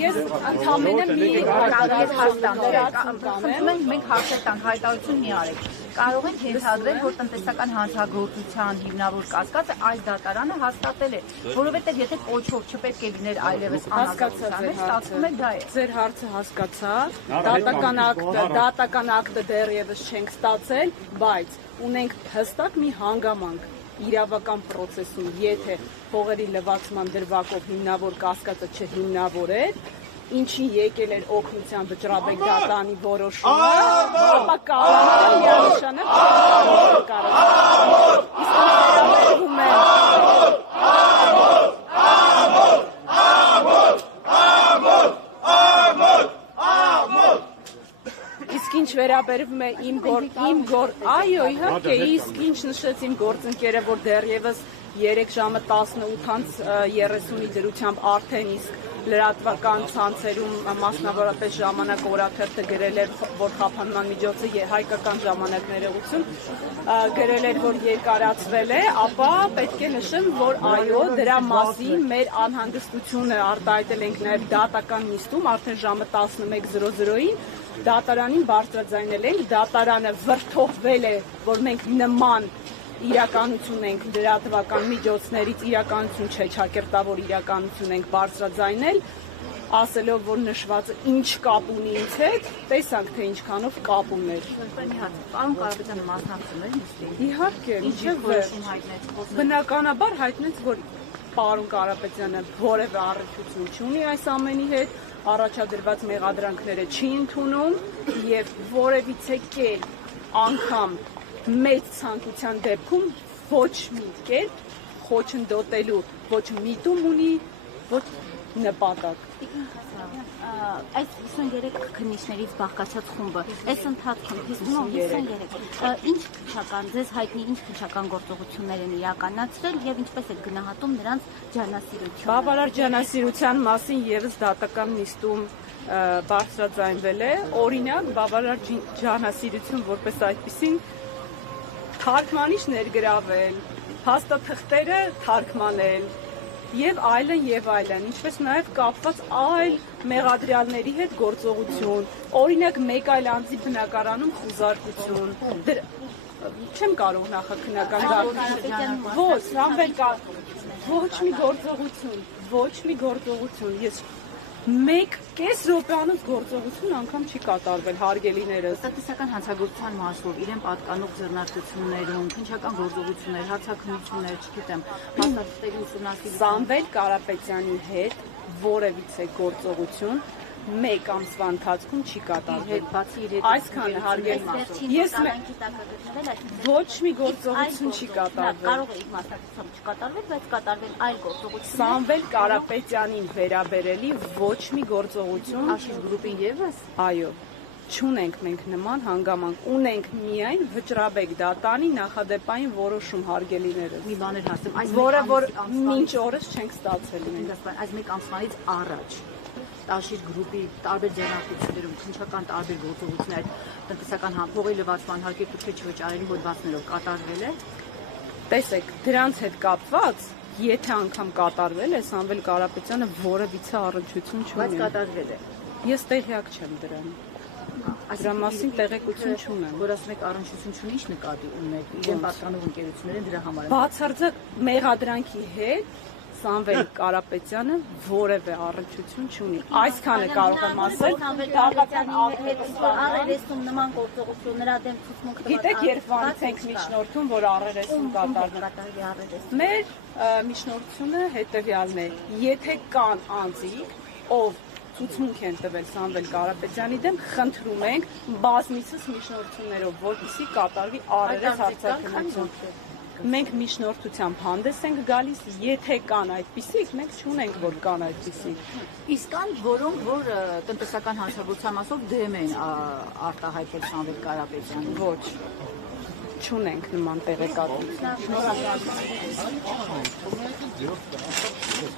Ես ընդամենը մի մենք հարցեր տանք, հայտարարություն մի արեք։ Կարող ենք ենթադրել, որ տնտեսական հանցագործության հիմնավոր կասկածը այս դատարանը հաստատել է, որովհետև եթե կոչով չպետք է լիներ այլևս անհասկացության մեջ, ստացվում է դա է։ Ձեր հարցը հասկացա, դատական ակտը դեռևս չենք ստացել, բայց ունենք հստակ մի հանգամանք իրավական պրոցեսում, եթե փողերի լվացման դրվագով հիմնավոր կասկածը չհիմնավոր էր, ինչին եկել էր օգնության վճռաբեկ դատանի որոշումը, ապա կարող միանշանակ Իսկ ինչ վերաբերվում է այո, իհարկե, իսկ ինչ նշեց իմ գործընկերը, որ դեռևս 3 ժամը 18:30-ի դրությամբ արդեն իսկ լրատվական ցանցերում մասնավորապես ժամանակ օրաթերթը գրել էր, որ խափանման միջոցը հայկական ժամանակներողություն գրել էր, որ երկարացվել է, ապա պետք է նշեմ, որ այո, դրա մասին մեր անհանգստությունը արտահայտել ենք նաև դատական նիստում, արդեն ժամը 11:00-ին դատարանին բարձրաձայնել ենք, դատարանը վրդովվել է, որ մենք նման իրականություն ենք լրատվական միջոցներից իրականություն չէ, ճակերտավոր իրականություն ենք բարձրաձայնել, ասելով, որ նշվածը ինչ կապ ունի ինձ հետ, տեսանք, թե ինչքանով կապ ուներ։ Պարոն Կարապետյանը մասնակցում էր նիստին։ Իհարկե, բնականաբար հայտնեց, որ պարոն Կարապետյանը որևէ առնչություն չունի այս ամենի հետ, առաջադրված մեղադրանքները չի ընդունում եւ որևիցե կերպ անգամ մեծ ցանկության դեպքում ոչ մի կերպ խոչընդոտելու ոչ միտում ունի, ոչ նպատակ։ Այս 53 քննիչներից բաղկացած խումբը, այս ընթացքում 53 ինչ քննչական, ձեզ հայտնի ինչ քննչական գործողություններ են իրականացրել եւ ինչպես եք գնահատում նրանց ջանասիրությունը։ Բավարար ջանասիրության մասին եւս դատական նիստում բարձրաձայնվել է, օրինակ բավարար ջանասիրություն որպես այդպիսին թարգմանիչ ներգրավել, փաստաթղթերը թարգմանել եւ այլն, ինչպես նաեւ կապված այլ մեղադրյալների հետ գործողություն, օրինակ մեկ այլ անձի բնակարանում խուզարկություն, չեմ կարող նախաքննական ոչ մի գործողություն, ես 1.5 րոպեանոց գործողություն անգամ չի կատարվել, հարգելիներս։ Տնտեսական հանցագործության մասով իրեն պատկանող ձեռնարկություններում, քննչական գործողություններ, հարցաքննություններ, չգիտեմ, փաստաթղթերի ուսումնասիրություն։ Սամվել Կարապետյանի հետ որևիցե գործողություն 1 ամսվա ընթացքում չի կատարվել։ Այսքանը հարգելի ես ոչ մի գործողություն չի կատարվել։ Կարող է իր մասնակցությամբ չկատարվել, բայց կատարվել այլ գործողություններ։ Սամվել Կարապետյանին վերաբերելի ոչ մի գործողություն Աշիժ գրուպին եւս։ Այո, չունենք մենք նման հանգամանք, ունենք միայն վճռաբեկ դատանի նախադեպային որոշում հարգելիներս։ Մի բան ասեմ, որը որ մինչ օրս չենք ստացել մենք։ Այս մեկ ամսվանից առաջ Աշիժ գրուպի տարբեր ձեռնարկություններում քննչական տարբեր գործողություններ տնտեսական փողի լվացման հարկի թուրքեր չվճարելու հոդվածներով կատարվել է։ Տեսեք, դրանց հետ կապված, եթե անգամ կատարվել է, Սամվել Կարապետյանը որևիցե առնչություն չունի։ Բայց կատարվել է։ Ես տեղյակ չեմ դրան։ Դրա մասին տեղեկություն չունեմ։ Որ ասում եք առնչություն չունի, ինչ նկատի ունեք։ Իրեն պատկանող ընկերություններ են դրա համար։ Բացարձակ մեղադրանքի հետ Սամվել Կարապետյանը որևէ առնչություն չունի։ Այսքանը կարող եմ ասել, առերեսում նման գործողություն նրա դեմ ցուցմունք տված։ Գիտեք, երբ վանից ենք միջնորդում, որ առերեսում կատարվում։ Մեր միջնորդությունը հետևյալն է. եթե կան անձիկ, ով ցուցմունք են տվել Սամվել Կարապետյանի դեմ, խնդրում ենք բազմիցս միջնորդություններով, որպեսզի կատարվի առերես հարցաքննություն։ Մենք միջնորդությամբ հանդես ենք գալիս, եթե կան այդպիսիք, մենք չունենք, որ կան այդպիսիք։ Իսկ կան, որոնք որ տնտեսական հանցագործության մասով դեմ են արտահայտել Սամվել Կարապետյանին։ Ոչ, չունենք նման տեղեկատվություն։